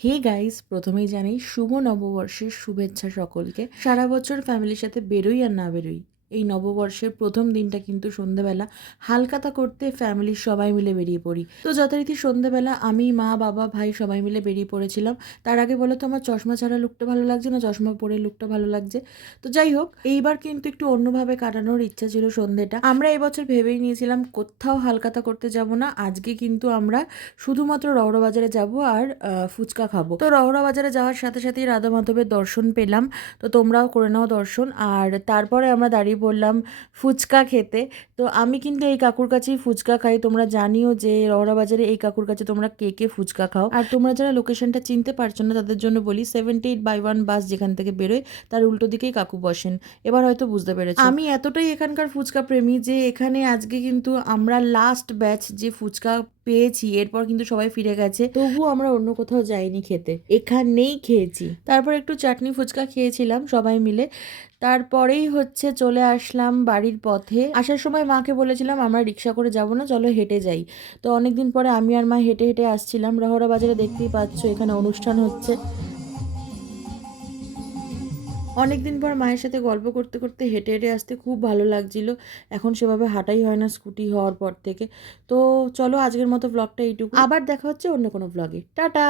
Hey guys, প্রথমেই জানাই শুভ নববর্ষের শুভেচ্ছা সকলকে। সারা বছর ফ্যামিলির সাথে বেরোই আর না বেরোই, এই নববর্ষের প্রথম দিনটা কিন্তু সন্ধ্যাবেলা হালখাতা করতে ফ্যামিলির সবাই মিলে বেরিয়ে পড়ি। তো যথারীতি সন্ধ্যাবেলা আমি, মা, বাবা, ভাই সবাই মিলে বেরিয়ে পড়েছিলাম। তার আগে বলো তো, আমার চশমা ছাড়া লুকটা ভালো লাগছে না চশমা পরে লুকটা ভালো লাগছে? তো যাই হোক, এইবার কিন্তু একটু অন্যভাবে কাটানোর ইচ্ছা ছিল সন্ধ্যেটা। আমরা এবছর ভেবেই নিয়েছিলাম কোথাও হালখাতা করতে যাব না। আজকে কিন্তু আমরা শুধুমাত্র রওড়া বাজারে যাব আর ফুচকা খাবো। তো রওড়া বাজারে যাওয়ার সাথে সাথেই রাধা মাধবের দর্শন পেলাম। তো তোমরাও করে নাও দর্শন। আর তারপরে আমরা দাঁড়িয়ে পড়লাম ফুচকা খেতে। তো আমি কিন্তু এই কাকুর কাছেই ফুচকা খাই। তোমরা জানিও যে রওড়া বাজারে এই কাকুর কাছে তোমরা কে কে ফুচকা খাও। আর তোমরা যারা লোকেশনটা চিনতে পারছো না তাদের জন্য বলি, 78/1 বাস যেখান থেকে বেরোয় তার উল্টো দিকেই কাকু বসেন। এবার হয়তো বুঝতে পেরেছো। আমি এতটাই এখানকার ফুচকা প্রেমী যে এখানে আজকে কিন্তু আমরা লাস্ট ব্যাচ যে ফুচকা পেয়েছি, এরপর কিন্তু সবাই ফিরে গেছে, তবুও আমরা অন্য কোথাও যাইনি খেতে, এখানেই খেয়েছি। তারপর একটু চাটনি ফুচকা খেয়েছিলাম সবাই মিলে। তারপরেই হচ্ছে চলে আসলাম বাড়ির পথে। আসার সময় মাকে বলেছিলাম আমরা রিক্সা করে যাব না, চলো হেঁটে যাই। তো অনেকদিন পরে আমি আর মা হেঁটে হেঁটে আসছিলাম। রহরা বাজারে দেখতেই পাচ্ছ এখানে অনুষ্ঠান হচ্ছে। অনেকদিন পর মায়ের সাথে গল্প করতে করতে হেঁটে হেঁটে আসতে খুব ভালো লাগছিল। এখন সেভাবে হাঁটাই হয় না স্কুটি হওয়ার পর থেকে। তো চলো আজকের মতো ব্লগটা এইটুকু, আবার দেখা হচ্ছে অন্য কোনো ব্লগে। টাটা।